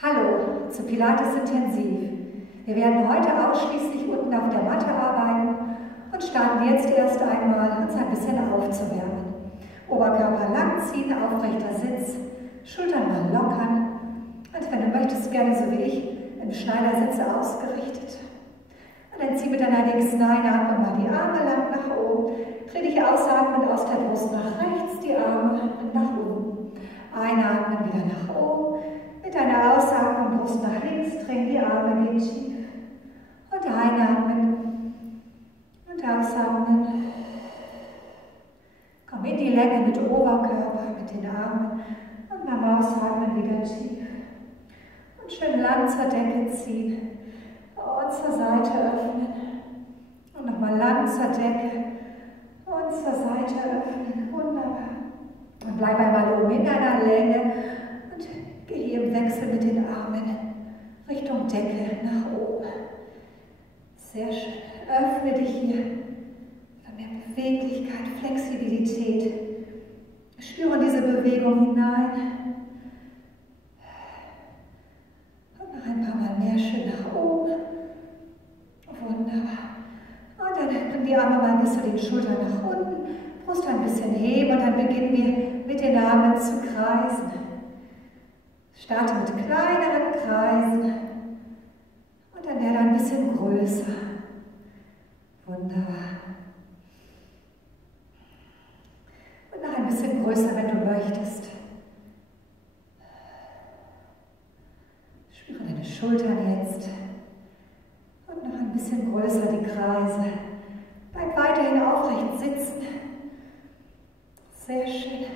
Hallo zu Pilates Intensiv. Wir werden heute ausschließlich unten auf der Matte arbeiten und starten jetzt erst einmal, uns ein bisschen aufzuwärmen. Oberkörper lang ziehen, aufrechter Sitz, Schultern mal lockern und wenn du möchtest, gerne so wie ich, im Schneidersitz ausgerichtet. Und dann zieh mit deiner linken Einatmung mal die Arme lang nach oben, dreh dich ausatmend aus der Brust nach rechts, die Arme nach unten. Einatmen wieder nach oben. Mit deiner Ausatmung Brust nach links, drehen die Arme gehen tief. Und einatmen und ausatmen. Komm in die Länge mit Oberkörper, mit den Armen und beim Ausatmen wieder tief. Und schön lang zur Decke ziehen und zur Seite öffnen. Und nochmal lang zur Decke und zur Seite öffnen. Wunderbar. Und bleib einmal oben in deiner Länge. Geh hier im Wechsel mit den Armen Richtung Decke nach oben. Sehr schön. Öffne dich hier für mehr Beweglichkeit, Flexibilität. Spüre diese Bewegung hinein. Und noch ein paar Mal mehr schön nach oben. Wunderbar. Und dann bring die Arme mal bis zu den Schultern nach unten. Brust ein bisschen heben und dann beginnen wir mit den Armen zu kreisen. Starte mit kleineren Kreisen und dann werde ein bisschen größer. Wunderbar. Und noch ein bisschen größer, wenn du möchtest. Spüre deine Schultern jetzt. Und noch ein bisschen größer die Kreise. Bleib weiterhin aufrecht sitzen. Sehr schön.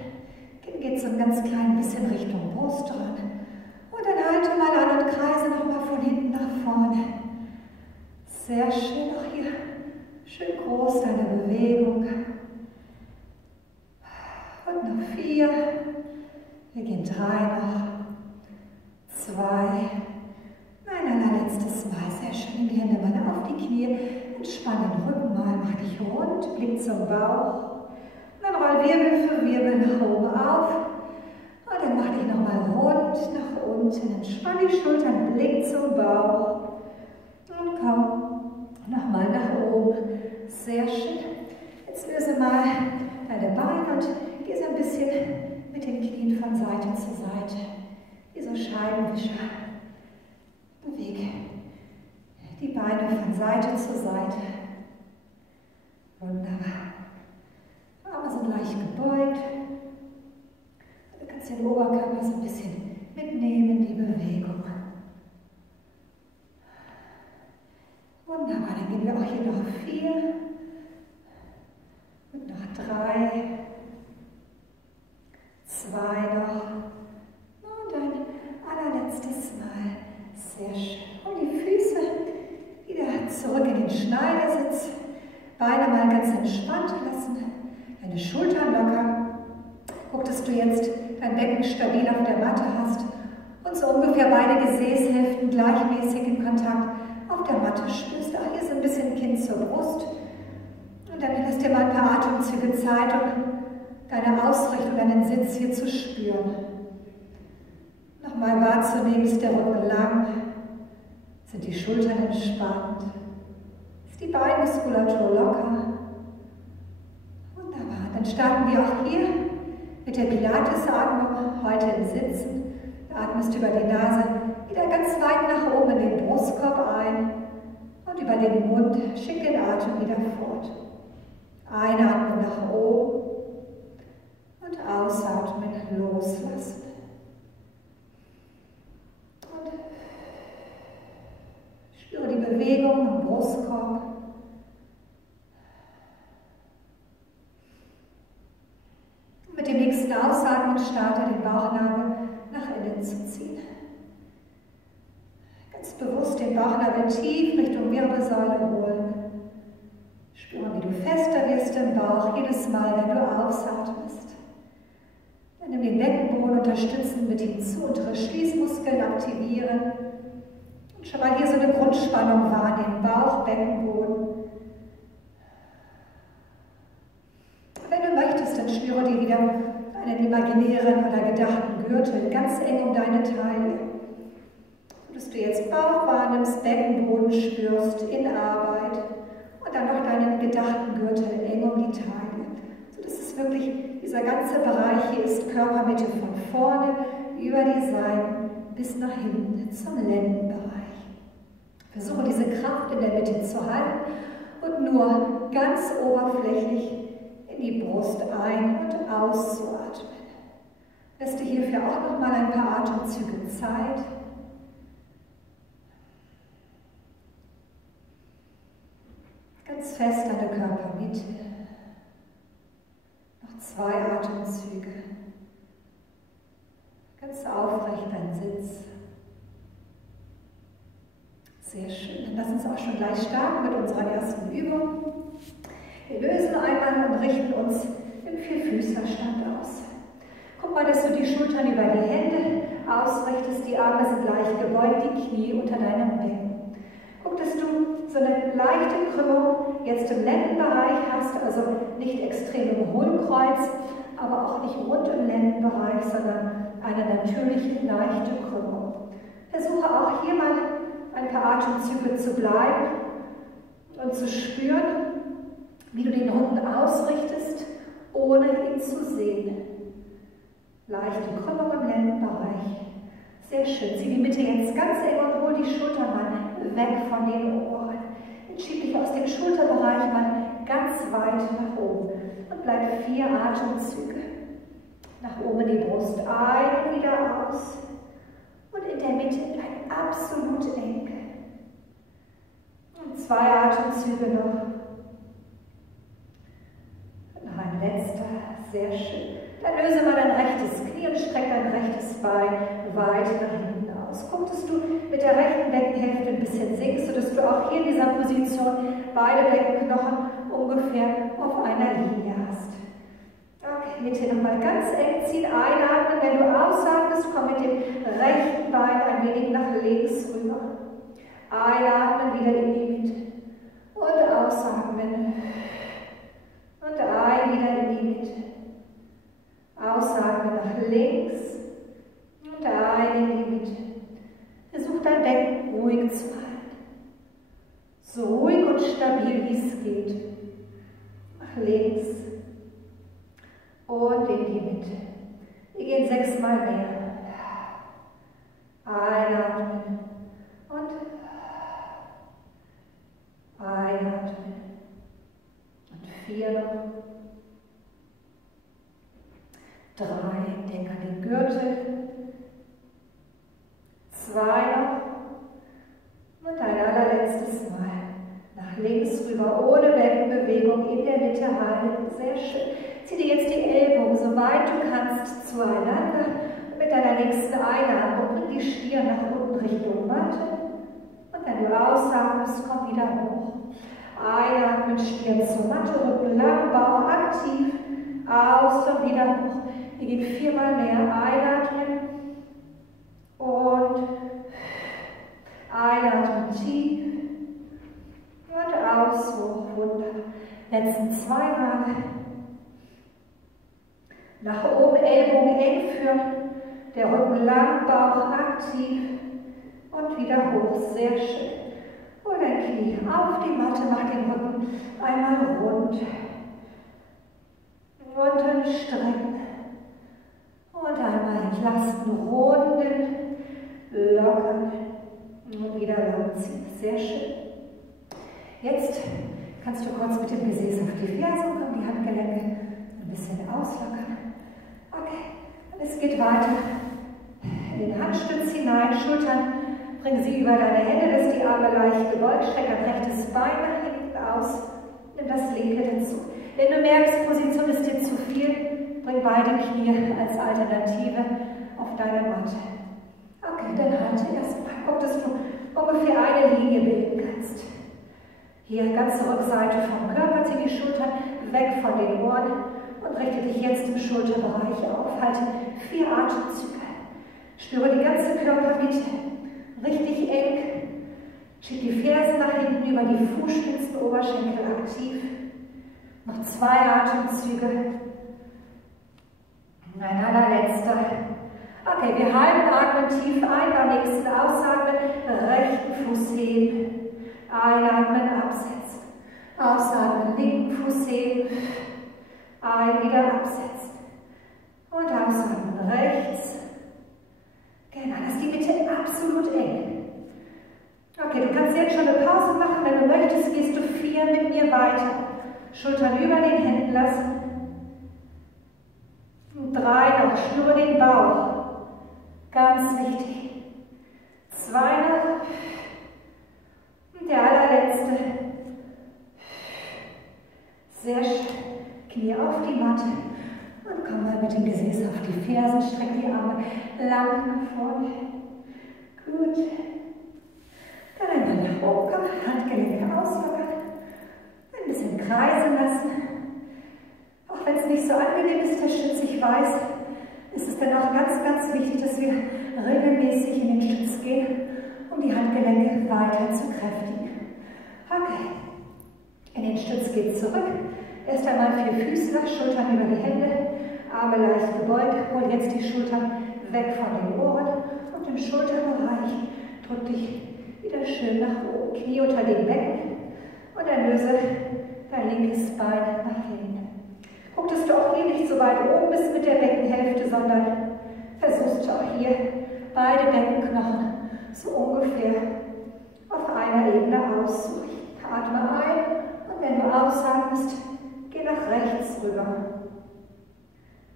Geht so ein ganz klein bisschen Richtung Brust dran. Und dann halte mal an und kreise nochmal von hinten nach vorne. Sehr schön, auch hier schön groß deine Bewegung. Und noch 4. Wir gehen 3 noch. 2. Ein allerletztes Mal. Sehr schön. Die Hände mal auf die Knie. Entspann den Rücken mal. Mach dich rund. Blick zum Bauch. Dann roll Wirbel für Wirbel nach oben auf. Und dann mach dich nochmal rund nach unten. Entspann die Schultern, Blick zum Bauch. Und komm nochmal nach oben. Sehr schön. Jetzt löse mal deine Beine und geh so ein bisschen mit den Knien von Seite zu Seite. Wie so Scheibenwischer. Bewege die Beine von Seite zu Seite. Wunderbar. Arme sind leicht gebeugt. Du kannst den Oberkörper so ein bisschen mitnehmen, die Bewegung. Wunderbar, dann gehen wir auch hier noch 4 und noch 3, 2 noch und ein allerletztes Mal. Sehr schön. Und die Füße wieder zurück in den Schneidersitz. Beine mal ganz entspannt lassen. Deine Schultern locker. Guck, dass du jetzt dein Becken stabil auf der Matte hast und so ungefähr beide Gesäßhälften gleichmäßig in Kontakt auf der Matte spürst. Auch hier so ein bisschen Kinn zur Brust. Und dann lass dir mal ein paar Atemzüge Zeit, um deine Ausrichtung, deinen Sitz hier zu spüren. Nochmal wahrzunehmen, ist der Rücken lang, sind die Schultern entspannt, ist die Beinmuskulatur locker. Wunderbar, dann starten wir auch hier mit der Pilates-Atmung, heute im Sitzen. Du atmest über die Nase wieder ganz weit nach oben in den Brustkorb ein und über den Mund schick den Atem wieder fort. Einatmen nach oben und ausatmen, loslassen. Und spüre die Bewegung im Brustkorb. Mit dem nächsten Ausatmen starte den Bauchnabel nach innen zu ziehen. Ganz bewusst den Bauchnabel tief Richtung Wirbelsäule holen. Spüre, wie du fester wirst im Bauch, jedes Mal, wenn du ausatmest. Dann nimm den Beckenboden unterstützen mit hinzu, untere Schließmuskeln aktivieren. Und schon mal hier so eine Grundspannung wahrnehmen, Bauch, Beckenboden. Wenn du möchtest, dann spüre dir wieder einen imaginären oder gedachten Gürtel ganz eng um deine Taille. Bauch wahrnimmst, Beckenboden spürst in Arbeit und dann noch deinen gedachten Gürtel eng um die Taille, sodass es wirklich, dieser ganze Bereich hier ist Körpermitte von vorne über die Seiten bis nach hinten zum Lendenbereich. Versuche diese Kraft in der Mitte zu halten und nur ganz oberflächlich in die Brust ein- und auszuatmen. Lässt dir hierfür auch noch mal ein paar Atemzüge Zeit. Ganz fest an der Körpermitte. Noch 2 Atemzüge. Ganz aufrecht dein Sitz. Sehr schön. Dann lass uns auch schon gleich starten mit unserer ersten Übung. Wir lösen einmal und richten uns im Vierfüßlerstand aus. Guck mal, dass du die Schultern über die Hände ausrichtest, die Arme sind leicht gebeugt, die Knie unter deinem Becken. Guck, dass du so eine leichte Krümmung jetzt im Lendenbereich hast, also nicht extrem im Hohlkreuz, aber auch nicht rund im Lendenbereich, sondern eine natürliche, leichte Krümmung. Versuche auch hier mal ein paar Atemzüge zu bleiben und zu spüren, wie du den Rücken ausrichtest, ohne ihn zu sehen. Leichte Krümmung im Lendenbereich. Sehr schön. Zieh die Mitte jetzt ganz eng und hol die Schultern mal weg von den Ohren. Schieb dich aus dem Schulterbereich mal ganz weit nach oben und bleib 4 Atemzüge. Nach oben in die Brust ein und wieder aus. Und in der Mitte bleib absolut eng. Und 2 Atemzüge noch. Noch ein letzter. Sehr schön. Dann löse mal dein rechtes Knie und streck dein rechtes Bein weit nach hinten aus. Guck, dass du mit der rechten Beckenhälfte ein bisschen sinkst, sodass du auch hier in dieser Position beide Beckenknochen ungefähr auf einer Linie hast. Okay, Mitte nochmal ganz eng ziehen, einatmen. Wenn du ausatmest, komm mit dem rechten Bein ein wenig nach links rüber. Einatmen, wieder in die Mitte. Und ausatmen. Und ein, wieder in die Mitte. Ausatmen nach links und ein in die Mitte. Versuch dein Becken ruhig zu halten. So ruhig und stabil wie es geht. Nach links und in die Mitte. Wir gehen 6 Mal mehr. Einatmen und einatmen. Und 4 noch. 3, denk an den Gürtel, 2 noch und ein allerletztes Mal. Nach links rüber, ohne Beckenbewegung, in der Mitte halten, sehr schön. Zieh dir jetzt die Ellbogen so weit du kannst zueinander und mit deiner nächsten Einatmung bring die Stirn nach unten Richtung Matte und wenn du ausatmest, komm wieder hoch. Einatmen, Stirn zur Matte, Rücken lang, Bauch aktiv, aus und wieder hoch. Wir gehen 4 Mal mehr. Einatmen und einatmen tief und aus, hoch, wunderbar. Letzten 2 Mal. Nach oben, Ellbogen eng führen, der Rücken lang, Bauch aktiv und wieder hoch, sehr schön. Hol dein Knie auf die Matte, mach den Rücken einmal rund. Und dann strecken. Und einmal entlasten, runden, lockern und wieder langziehen. Sehr schön. Jetzt kannst du kurz mit dem Gesäß auf die Fersen kommen, die Handgelenke ein bisschen auslockern. Okay, und es geht weiter in den Handstütz hinein, Schultern, bring sie über deine Hände, lass die Arme leicht gebeugt, streck ein rechtes Bein nach hinten aus, nimm das linke dazu. Wenn du merkst, Position ist dir zu viel, bring beide Knie als Alternative auf deine Matte. Okay, dann halte erstmal. Guck, dass du ungefähr eine Linie bilden kannst. Hier, ganze Rückseite vom Körper, zieh die Schultern weg von den Ohren und richte dich jetzt im Schulterbereich auf. Halte 4 Atemzüge. Spüre die ganze Körpermitte richtig eng. Schieb die Fersen nach hinten über die Fußspitzen, Oberschenkel aktiv. Noch 2 Atemzüge. Ein allerletzter. Okay, wir halten, atmen tief ein, beim nächsten Ausatmen rechten Fuß heben. Einatmen, absetzen. Ausatmen, linken Fuß heben. Ein, wieder absetzen. Und ausatmen, rechts. Genau, das ist die Mitte absolut eng. Okay, du kannst jetzt schon eine Pause machen. Wenn du möchtest, gehst du 4 mit mir weiter. Schultern über den Händen lassen. Und 3 noch, schnurre den Bauch. Ganz wichtig. 2 noch. Und der allerletzte. Sehr schön. Knie auf die Matte. Und komm mal mit dem Gesäß auf die Fersen. Streck die Arme lang nach vorne. Gut. Dann einmal nach oben. Komm, Handgelenke auslockern. Ein bisschen kreisen lassen. Auch wenn es nicht so angenehm ist, der Stütz, ich weiß, ist es dann auch ganz, ganz wichtig, dass wir regelmäßig in den Stütz gehen, um die Handgelenke weiter zu kräftigen. Okay, in den Stütz geht zurück. Erst einmal 4 Füßler, Schultern über die Hände, Arme leicht gebeugt. Hol jetzt die Schultern weg von den Ohren und im Schulterbereich drück dich wieder schön nach oben. Knie unter den Becken und dann löse dein linkes Bein nach hinten. Guck, dass du auch hier nicht so weit oben bist mit der Beckenhälfte, sondern versuchst auch hier beide Beckenknochen so ungefähr auf einer Ebene auszurichten. Atme ein und wenn du ausatmest, geh nach rechts rüber.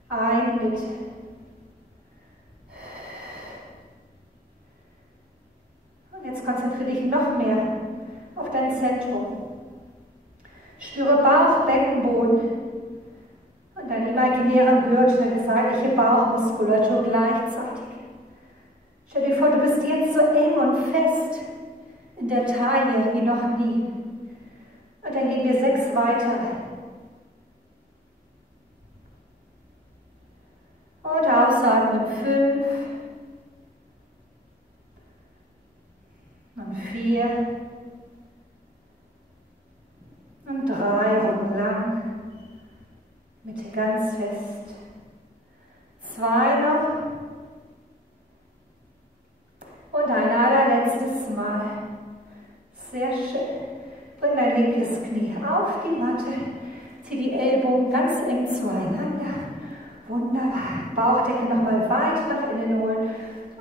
Ein mit. Und jetzt konzentriere dich noch mehr auf dein Zentrum. Spüre Bauch, Beckenboden. Und deinen imaginären Gürtel, eine seitliche Bauchmuskulatur gleichzeitig. Stell dir vor, du bist jetzt so eng und fest in der Taille wie noch nie. Und dann gehen wir 6 weiter. Und ausatmen 5. Und 4. Und 3 Runden lang. Mitte ganz fest. 2 noch. Und ein allerletztes Mal. Sehr schön. Bring dein linkes Knie auf die Matte. Zieh die Ellbogen ganz eng zueinander. Wunderbar. Bauchdecke nochmal weit nach innen holen.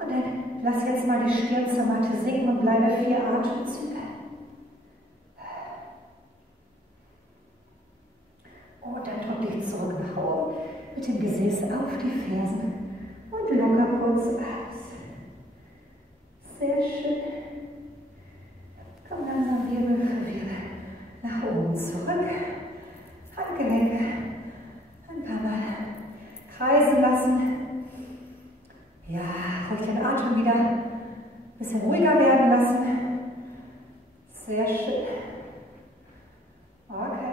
Und dann lass jetzt mal die Stirn zur Matte sinken und bleibe 4 Atemzüge. Und dann drück dich zurück nach oben mit dem Gesäß auf die Fersen und locker kurz aus. Sehr schön. Komm langsam Wirbel für Wirbel nach oben zurück. Handgelenke ein paar Mal kreisen lassen. Ja, ruhig den Atem wieder ein bisschen ruhiger werden lassen. Sehr schön. Okay.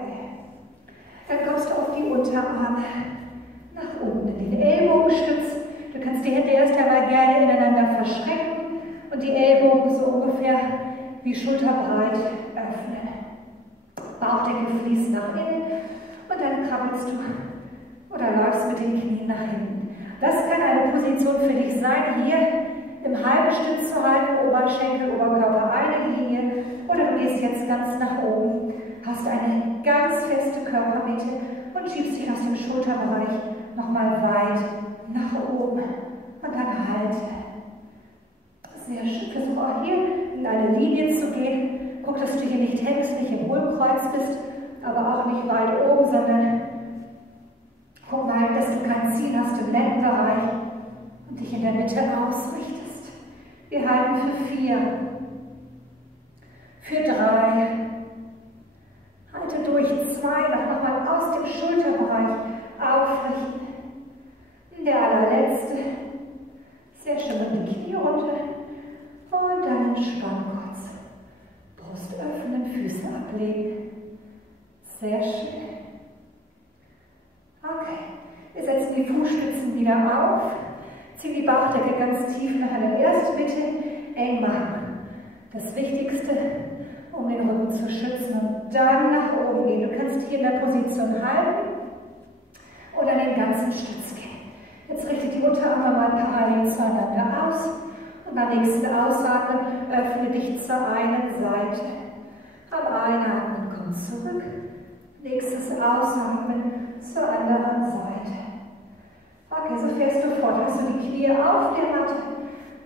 Dann kommst du auf die Unterarme nach unten in den Ellbogenstütz. Du kannst die Hände erst einmal gerne ineinander verschränken und die Ellbogen so ungefähr wie schulterbreit öffnen. Bauchdecke fließt nach innen und dann krabbelst du oder läufst mit den Knien nach hinten. Das kann eine Position für dich sein, hier im halben Stütz zu halten, Oberschenkel, Oberkörper eine Linie, oder du gehst jetzt ganz nach oben, hast eine ganz feste Körpermitte und schiebst dich aus dem Schulterbereich nochmal weit nach oben und dann halte. Sehr schön. Versuch auch hier in eine Linie zu gehen. Guck, dass du hier nicht hängst, nicht im Hohlkreuz bist, aber auch nicht weit oben, sondern guck mal, dass du kein Ziel hast im Lendenbereich und dich in der Mitte ausrichtest. Wir halten für 4, für 3, halte durch 2, nochmal aus dem Schulterbereich aufrichten. Der allerletzte, sehr schön mit den Knie runter und dann entspann kurz. Brust öffnen, Füße ablegen. Sehr schön. Okay, wir setzen die Fußspitzen wieder auf, ziehen die Bauchdecke ganz tief nach einer ersten Mitte, eng machen. Das Wichtigste, um den Rücken zu schützen und dann nach oben gehen. Du kannst hier in der Position halten oder den ganzen Stütz gehen. Jetzt richte die Unterarme mal parallel zueinander aus und beim nächsten Ausatmen öffne dich zur einen Seite. Am Einatmen komm zurück. Nächstes Ausatmen zur anderen Seite. Okay, so fährst du fort. Hast du die Knie auf der Matte?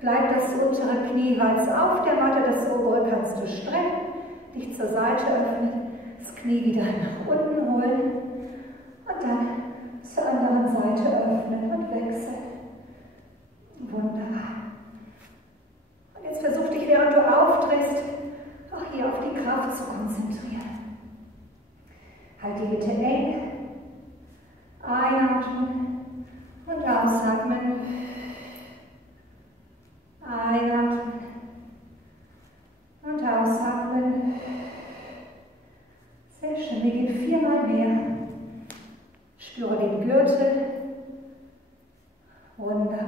Bleibt das untere Knie jeweils auf der Matte, das obere kannst du strecken, dich zur Seite öffnen, das Knie wieder nach unten holen und dann zur anderen Seite öffnen und wechseln. Wunderbar. Und jetzt versuch dich, während du aufdrehst, auch hier auf die Kraft zu konzentrieren. Halt die Mitte eng, einatmen und ausatmen. Einatmen und ausatmen. Sehr schön, wir gehen 4-mal mehr. Spüre den Gürtel. Wunderbar.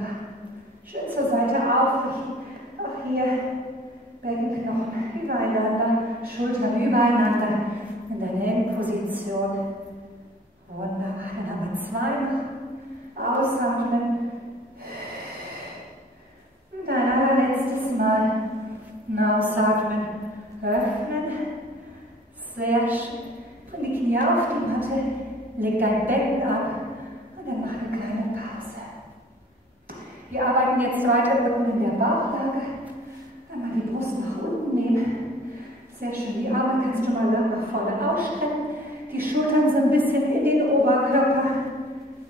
Schön zur Seite aufrichten. Auch hier Beckenknochen übereinander, Schultern übereinander in der Endposition. Wunderbar. Dann haben wir 2. Ausatmen. Und ein allerletztes Mal ausatmen, öffnen. Sehr schön. Bring die Knie auf die Matte, leg dein Becken ab und dann mach eine kleine Pause. Wir arbeiten jetzt weiter unten in der Bauchlage. Einmal die Brust nach unten nehmen. Sehr schön. Die Arme kannst du mal lang nach vorne ausstrecken. Die Schultern so ein bisschen in den Oberkörper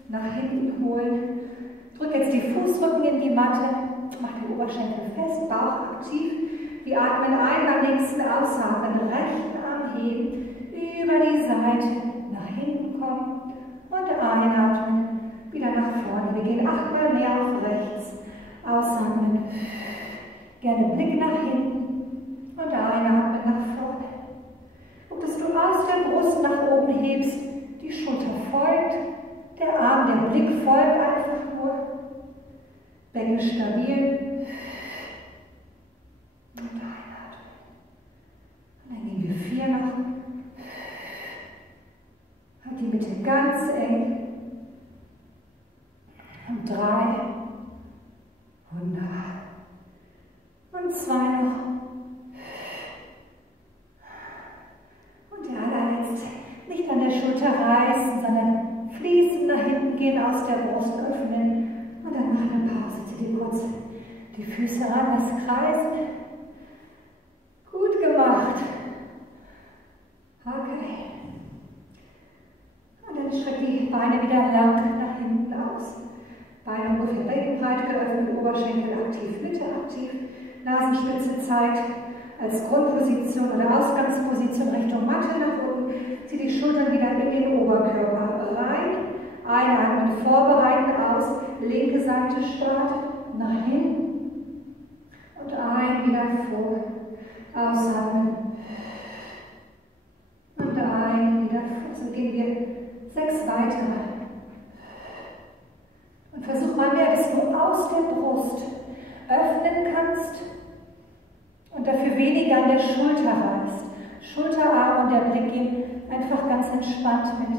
nach hinten holen. Drück jetzt die Fußrücken in die Matte. Mach die Oberschenkel fest, Bauch aktiv. Wir atmen ein, beim nächsten Ausatmen rechten Arm heben, über die Seite nach hinten kommen und einatmen, wieder nach vorne. Wir gehen 8-mal mehr auf rechts. Ausatmen, gerne Blick nach hinten und einatmen nach vorne. Guck, dass du aus der Brust nach oben hebst, die Schulter folgt, der Arm, der Blick folgt einfach nur. Becken stabil. Und einatmen. Und dann gehen wir 4 noch. Halt die Mitte ganz eng. Und 3. Wunderbar. Und 2 noch. Und der allerletzte. Nicht an der Schulter reißen, sondern fließend nach hinten gehen, aus der Brust öffnen. Und dann mach eine Pause. Zieh dir kurz die Füße ran, das Kreisen. Gut gemacht. Okay. Und dann streck die Beine wieder lang nach hinten aus. Beine ungefähr beckenbreit geöffnet, Oberschenkel aktiv, Mitte aktiv. Nasenspitze zeigt als Grundposition oder Ausgangsposition Richtung Matte nach unten. Zieh die Schultern wieder in den Oberkörper rein. Einatmen, vorbereiten aus. Linke Seite startet, nach hinten. Und ein, wieder vor. Ausatmen. Und ein, wieder vor. So gehen wir 6 weitere. Und versuch mal mehr, dass du aus der Brust öffnen kannst und dafür weniger an der Schulter reißt. Schulter, Arm und der Blick gehen einfach ganz entspannt mit.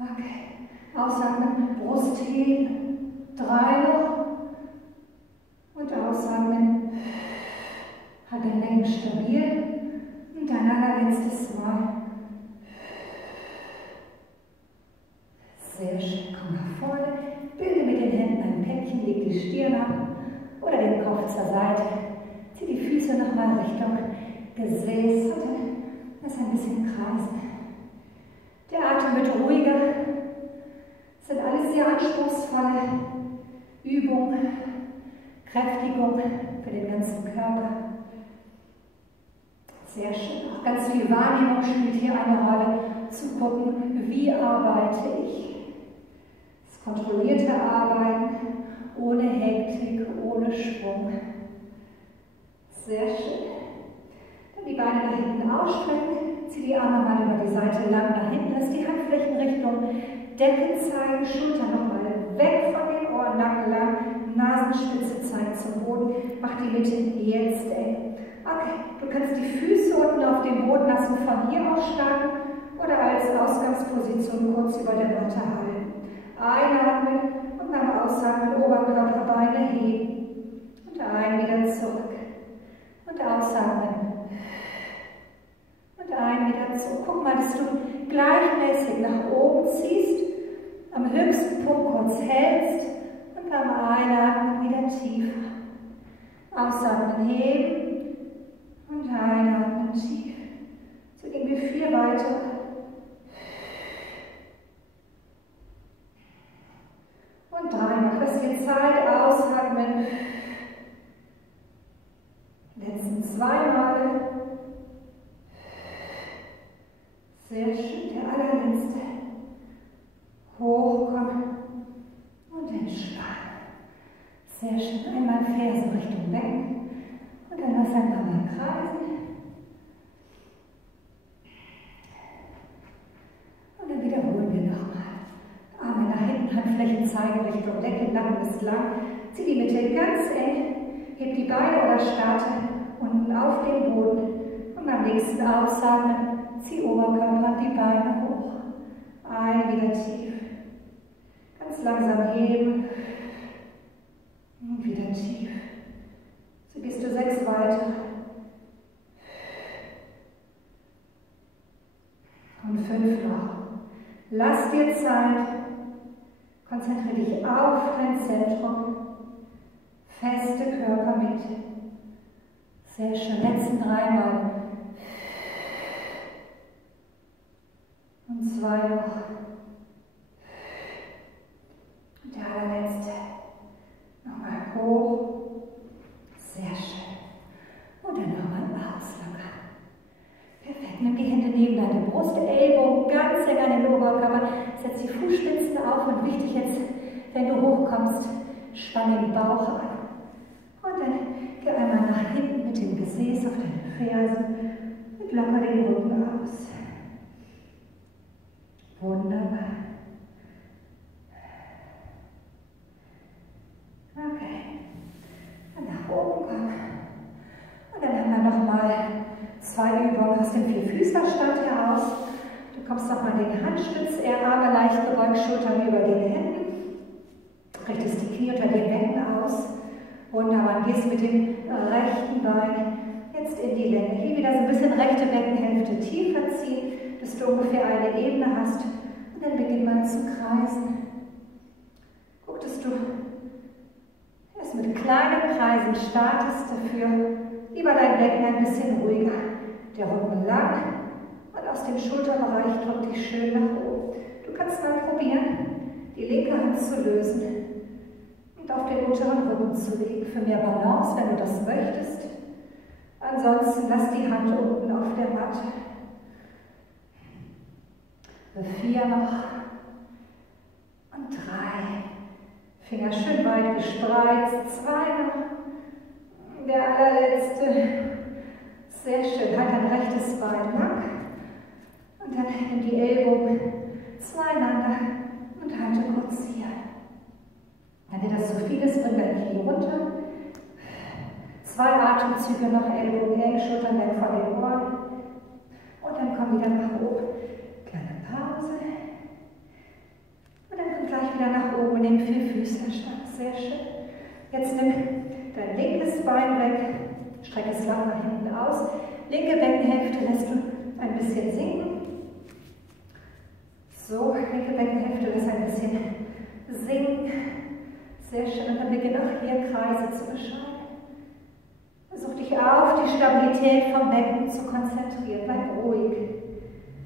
Okay. Ausatmen, Brust heben. 3 noch. Und ausatmen. Halt den Lenken stabil. Und dann allerletztes Mal. Sehr schön. Komm nach vorne. Bilde mit den Händen ein Päckchen. Leg die Stirn ab oder den Kopf zur Seite. Zieh die Füße nochmal Richtung Gesäß. Und dann lass ein bisschen kreisen. Der Atem wird ruhiger. Das sind alles sehr anspruchsvolle Übungen, Kräftigung für den ganzen Körper. Sehr schön. Auch ganz viel Wahrnehmung spielt hier eine Rolle. Zu gucken, wie arbeite ich. Das kontrollierte Arbeiten, ohne Hektik, ohne Schwung. Sehr schön. Dann die Beine nach hinten ausstrecken. Zieh die Arme mal über die Seite lang nach hinten. Lass die Handflächen Richtung Decke zeigen. Schultern nochmal weg von den Ohren, Nacken lang. Nasenspitze zeigt zum Boden. Mach die Mitte jetzt eng. Okay, du kannst die Füße unten auf dem Boden lassen, von hier aus starten oder als Ausgangsposition kurz über der Matte halten. Einatmen und beim Ausatmen Oberkörper, Beine heben. Und ein, wieder zurück. Und ausatmen. Und ein, wieder zurück. Guck mal, dass du gleichmäßig nach oben ziehst, am höchsten Punkt kurz hältst und beim Einatmen wieder tiefer. Ausatmen, heben und einatmen, tief. So gehen wir 4 weitere. Und 3, mach es dir Zeit, ausatmen. Letzten 2 Male. Sehr schön, der allerletzte. Hochkommen und entspannen. Sehr schön, einmal Fersen Richtung Becken und dann lass einmal mal kreisen. Und dann wiederholen wir nochmal. Arme nach hinten, Handflächen zeigen Richtung Decke, Nacken ist lang. Zieh die Mitte ganz eng, heb die Beine oder Starte unten auf den Boden und beim nächsten Ausatmen zieh Oberkörper und die Beine hoch. Ein, wieder tief. Ganz langsam heben und wieder tief. So gehst du 6 weiter. Und 5 noch. Lass dir Zeit. Konzentriere dich auf dein Zentrum. Feste Körpermitte. Sehr schön. Letzten 3 Mal. Und 2 noch. Und der allerletzte. Nochmal hoch. Sehr schön. Und dann nochmal auslockern. Perfekt. Nimm die Hände neben deine Brust, Ellbogen ganz eng an den Oberkörper. Setz die Fußspitzen auf und wichtig jetzt, wenn du hochkommst, spann den Bauch an. Und dann geh einmal nach hinten mit dem Gesäß auf deine Fersen und locker den Rücken aus. Wunderbar. Okay. Dann nach oben kommen. Und dann haben wir nochmal 2 Übungen aus dem Vierfüßlerstand heraus. Du kommst nochmal in den Handstütz, eher Arme leicht gebeugt, Schultern über den Händen. Richtest die Knie unter dem Becken aus. Wunderbar. Gehst mit dem rechten Bein jetzt in die Länge. Hier wieder so ein bisschen rechte Beckenhälfte tiefer ziehen, dass du ungefähr eine Ebene hast. Und dann beginn mal zu kreisen. Guck, dass du erst mit kleinen Kreisen startest, dafür lieber dein Becken ein bisschen ruhiger. Der Rücken lang und aus dem Schulterbereich drück dich schön nach oben. Du kannst mal probieren, die linke Hand zu lösen und auf den unteren Rücken zu legen. Für mehr Balance, wenn du das möchtest. Ansonsten lass die Hand unten auf der Matte. 4 noch und 3. Finger schön weit gespreizt. 2 noch. Der allerletzte. Sehr schön. Halt dein rechtes Bein lang. Und dann nimm die Ellbogen zueinander und halte kurz hier. Wenn dir das zu viel ist, bring dein Knie runter. 2 Atemzüge noch, Ellbogen eng, Schultern weg von den Ohren. Und dann komm wieder nach oben. Kleine Pause. Und dann komm gleich wieder nach oben in den Vierfüßlerstand. Sehr schön. Jetzt nimm dein linkes Bein weg. Streck es lang nach hinten aus. Linke Beckenhälfte lässt du ein bisschen sinken. So, linke Beckenhälfte lässt ein bisschen sinken. Sehr schön. Und dann beginn auch hier Kreise zu beschreiben. Versuch dich auf die Stabilität vom Becken zu konzentrieren. Bleib ruhig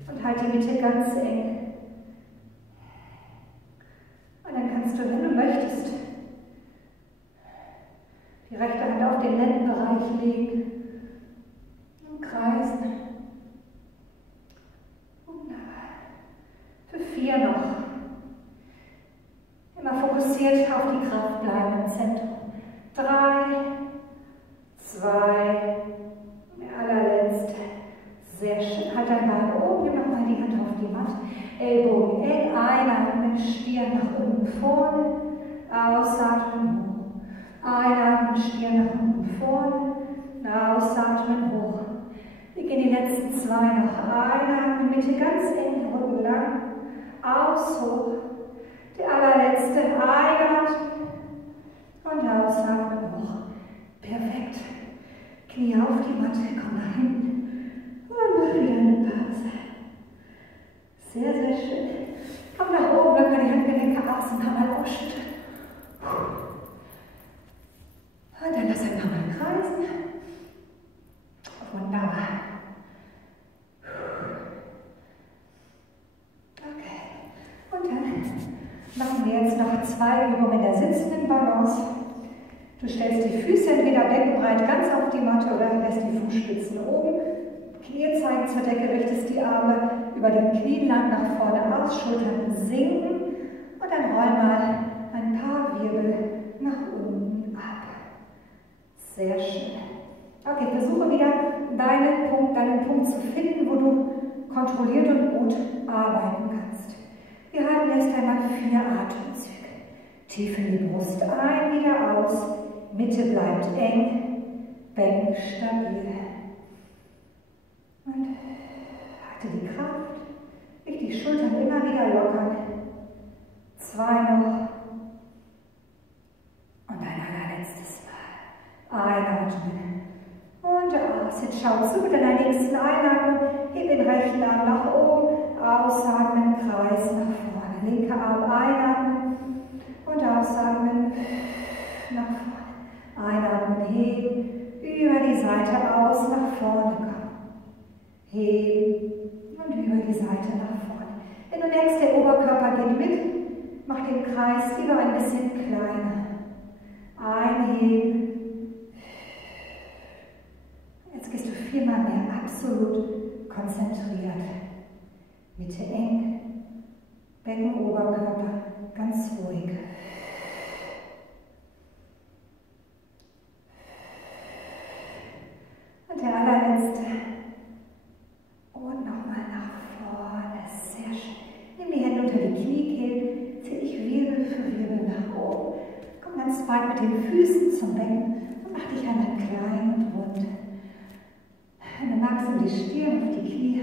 und halt die Mitte ganz eng. Und dann kannst du, wenn du möchtest, die rechte Hand auf den Lendenbereich legen und kreisen. Wunderbar. Für 4 noch. Immer fokussiert auf die Kraft bleiben im Zentrum. 3, 2, der allerletzte. Sehr schön. Halt dein Bein oben, nimm nochmal die Hand auf die Matte. Ellbogen eng, einatmen, Stirn nach unten vorne, ausatmen hoch. Einatmen, Stirn nach unten vorne, ausatmen hoch. Wir gehen die letzten 2 noch. Einatmen, Mitte ganz eng, Rücken lang, aus, hoch. Die allerletzte. Einatmen und ausatmen hoch. Perfekt. Knie auf die Matte, komm nach hinten und mach wieder eine Pause. Sehr, sehr schön. Komm nach oben, locker die Handgelenke aus und kann mal ausschütteln. Und dann lass einfach mal kreisen. Wunderbar. Okay. Und dann machen wir jetzt noch 2 Übungen in der sitzenden Balance. Du stellst die Füße entweder beckenbreit ganz auf die Matte oder lässt die Fußspitzen oben. Knie zeigen zur Decke, richtest die Arme über den Knien lang nach vorne aus, Schultern sinken und dann roll mal ein paar Wirbel nach unten ab. Sehr schön. Okay, versuche wieder deinen Punkt zu finden, wo du kontrolliert und gut arbeiten kannst. Wir halten erst einmal 4 Atemzüge. Tief in die Brust ein, wieder aus. Mitte bleibt eng, Becken stabil. Und halte die Kraft. Leg die Schultern immer wieder lockern. 2 noch. Und ein allerletztes Mal. Einatmen. Und aus. Jetzt schau zu mit deiner nächsten Einatmung. Heb den rechten Arm nach oben. Ausatmen, Kreis nach vorne. Linker Arm einatmen. Und ausatmen nach vorne. Einatmen, heben. Über die Seite aus, nach vorne kommen. Heben. Und über die Seite nach vorne. Wenn du merkst, der Oberkörper geht mit, mach den Kreis lieber ein bisschen kleiner. Einheben. Jetzt gehst du 4-mal mehr absolut konzentriert. Mitte eng. Becken, Oberkörper ganz ruhig. Und der allerletzte. Und nochmal nach vorne. Sehr schön. Nimm die Hände unter die Kniekehlen. Zieh dich Wirbel für Wirbel nach oben. Komm ganz weit mit den Füßen zum Becken und mach dich einmal klein und rund. Wenn du magst, um die Stirn auf die Knie.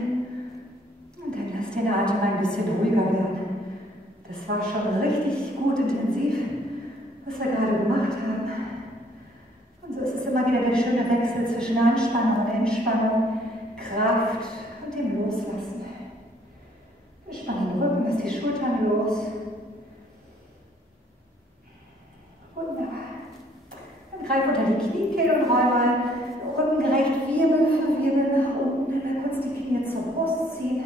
Und dann lass den Atem ein bisschen ruhiger werden. Das war schon richtig gut intensiv, was wir gerade gemacht haben. Und so ist es immer wieder der schöne Wechsel zwischen Anspannung und Entspannung, Kraft und dem Loslassen. Entspann den Rücken, lass die Schultern los. Wunderbar. Dann greif unter die Kniekehle und roll mal rückengerecht Wirbel für Wirbel nach unten. Dann kurz die Knie zur Brust ziehen.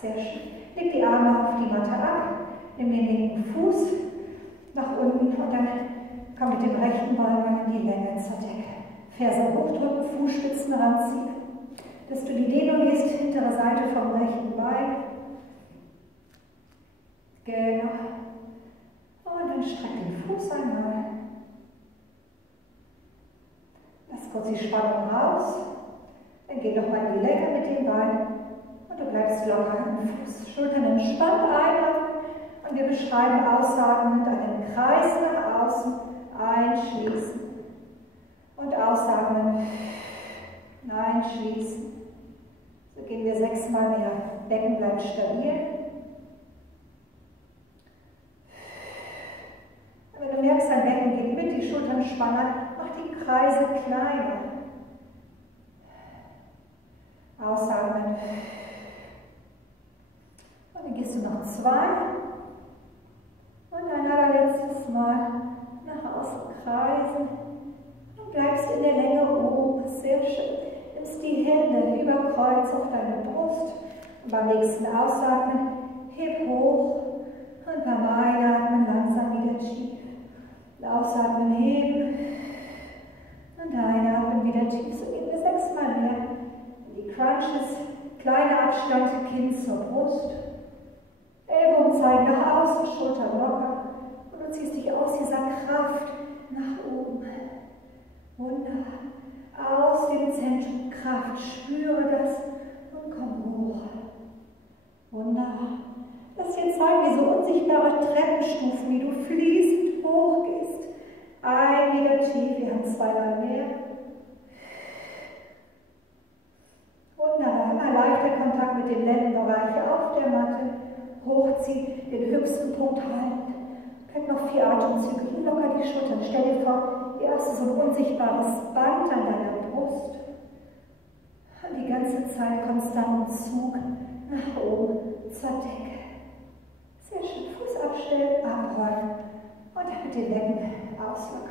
Sehr schön. Leg die Arme auf die Matte ab. Nimm den linken Fuß nach unten und dann komm mit dem rechten Bein in die Länge zur Decke. Ferse hochdrücken, Fußspitzen ranziehen. Dass du die Dehnung gehst, hintere Seite vom rechten Bein. Genau. Und dann streck den Fuß einmal. Lass kurz die Spannung raus. Dann geh nochmal in die Länge mit dem Bein. Und du bleibst locker im Fuß. Schultern entspannt einatmen. Und wir beschreiben ausatmend einen Kreis nach außen. Einschließen. Und ausatmen. Einschließen. So gehen wir 6-mal mehr. Becken bleibt stabil. Wenn du merkst, dein Becken geht mit, die Schultern spannen, mach die Kreise kleiner. Ausatmen. Und dann gehst du noch 2. Und ein allerletztes Mal nach außen kreisen. Und bleibst in der Länge oben. Sehr schön. Nimmst die Hände über Kreuz auf deine Brust. Und beim nächsten Ausatmen heb hoch. Und beim Einatmen langsam wieder tief. Ausatmen, heben. Und einatmen, wieder tief. So gehen wir 6-mal mehr. Die Crunches, kleiner Abstand, Kinn zur Brust. Ellbogen zeigen nach außen, Schultern locker. Und du ziehst dich aus dieser Kraft nach oben. Wunderbar. Aus dem Zentrum Kraft. Spüre das und komm hoch. Wunderbar. Lass dir zeigen, wie so unsichtbare Treppenstufen, wie du fließend hochgehst. Ein, wieder tief, wir haben 2-mal mehr. Wunderbar, immer leichter Kontakt mit dem Lendenbereich auf der Matte. hochziehen, den höchsten Punkt halten. Bleib noch 4 Atemzüge, locker die Schultern. Stell dir vor, hier hast du so ein unsichtbares Band an deiner Brust. Und die ganze Zeit konstanten Zug nach oben zur Decke. Sehr schön, Fuß abstellen, abrollen und dann mit den Lecken auslockern.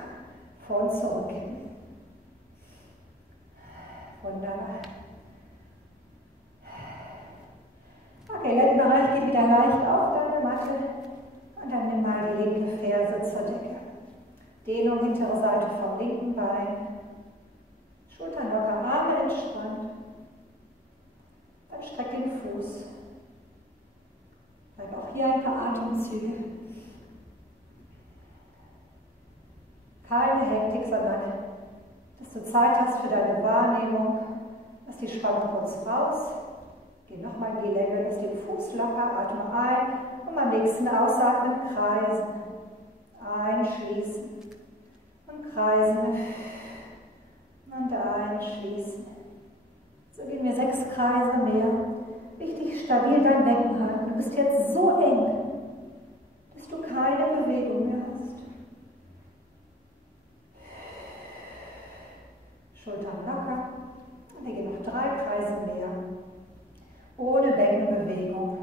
Vor und zurück. Wunderbar. Okay, Lendenbereich geht wieder leicht auf deine Matte und dann nimm mal die linke Ferse zur Decke. Dehnung hintere Seite vom linken Bein. Schultern locker, Arme entspannt. Dann streck den Fuß. Bleib auch hier ein paar Atemzüge. Keine Hektik, sondern dass du Zeit hast für deine Wahrnehmung. Lass die Spannung kurz raus. Geh nochmal in die Länge, lass den Fuß locker, atme ein und beim nächsten Ausatmen kreisen. Einschließen und kreisen und einschließen. So gehen wir 6 Kreise mehr. Wichtig, stabil dein Becken halten. Du bist jetzt so eng, dass du keine Bewegung mehr hast. Schultern locker. Und wir gehen noch 3 Kreise mehr. Ohne Beckenbewegung.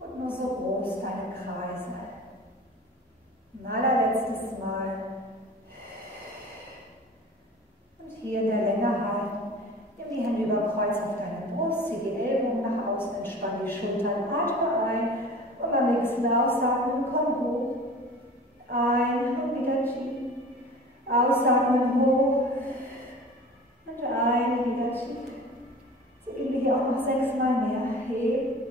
Und nur so groß deine Kreise. Ein allerletztes Mal. Und hier in der Länge halten. Nimm die Hände über Kreuz auf deine Brust, zieh die Ellbogen nach außen, entspann die Schultern, atme ein und beim nächsten Ausatmen komm hoch. Ein und wieder tief. Ausatmen hoch und ein, wieder tief. So gehen wir hier auch noch 6 Mal mehr. Heben.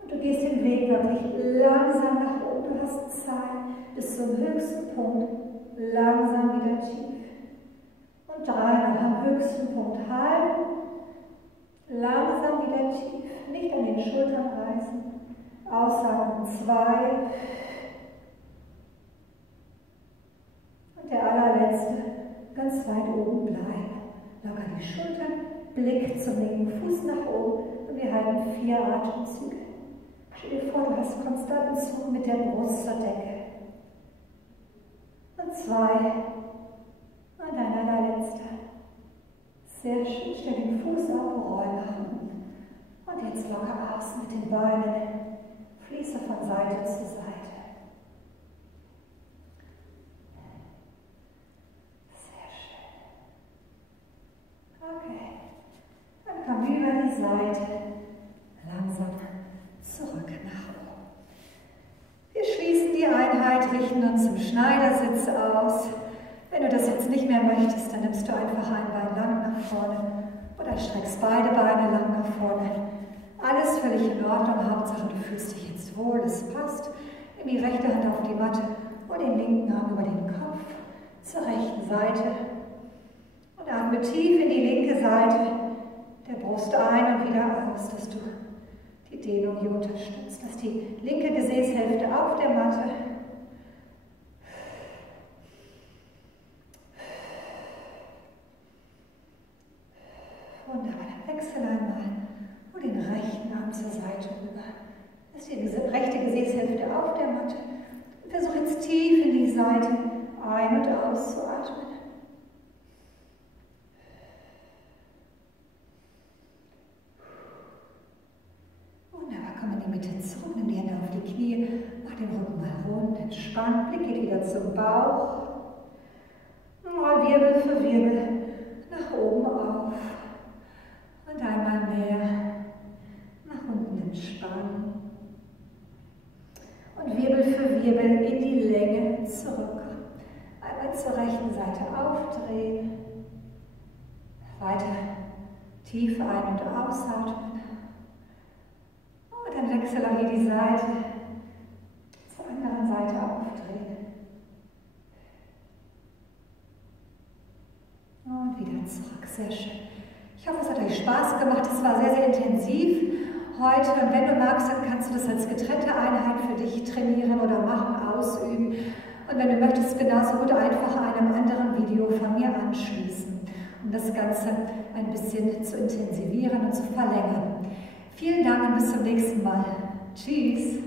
Und du gehst den Weg wirklich langsam nach oben. Du hast Zeit bis zum höchsten Punkt. Langsam wieder tief. Und 3 noch am höchsten Punkt halten. Langsam wieder tief. Nicht an den Schultern reißen. Ausatmen 2. Und der allerletzte, ganz weit oben bleiben. Locker die Schultern, Blick zum linken Fuß nach oben und wir halten 4 Atemzüge. Stell dir vor, du hast konstanten Zug mit der Brust zur Decke. Und 2. Und ein allerletzter. Sehr schön, stell den Fuß ab, roll nach unten. Und jetzt locker aus mit den Beinen. Fließe von Seite zu Seite. Okay, dann komm über die Seite, langsam zurück nach oben. Wir schließen die Einheit, richten uns zum Schneidersitz aus. Wenn du das jetzt nicht mehr möchtest, dann nimmst du einfach ein Bein lang nach vorne oder streckst beide Beine lang nach vorne. Alles völlig in Ordnung, Hauptsache du fühlst dich jetzt wohl, es passt. Nimm die rechte Hand auf die Matte und den linken Arm über den Kopf zur rechten Seite. Und atme tief in die linke Seite der Brust ein und wieder aus, dass du die Dehnung hier unterstützt. Lass die linke Gesäßhälfte auf der Matte. Wunderbar, dann wechsel einmal und den rechten Arm zur Seite rüber. Lass die rechte Gesäßhälfte auf der Matte. Und versuch jetzt tief in die Seite ein- und auszuatmen. Zurück, nimm die Hände auf die Knie, mach den Rücken mal rund, entspannt, Blick geht wieder zum Bauch. Mal Wirbel für Wirbel nach oben auf. Und einmal mehr nach unten entspannen. Und Wirbel für Wirbel in die Länge zurück. Einmal zur rechten Seite aufdrehen. Weiter tief ein- und ausatmen. Dann wechsle auch hier die Seite, zur anderen Seite aufdrehen. Und wieder zurück, sehr schön. Ich hoffe, es hat euch Spaß gemacht, es war sehr, sehr intensiv heute. Und wenn du magst, dann kannst du das als getrennte Einheit für dich trainieren oder machen, ausüben. Und wenn du möchtest, genauso gut einfach einem anderen Video von mir anschließen, um das Ganze ein bisschen zu intensivieren und zu verlängern. Vielen Dank und bis zum nächsten Mal. Tschüss.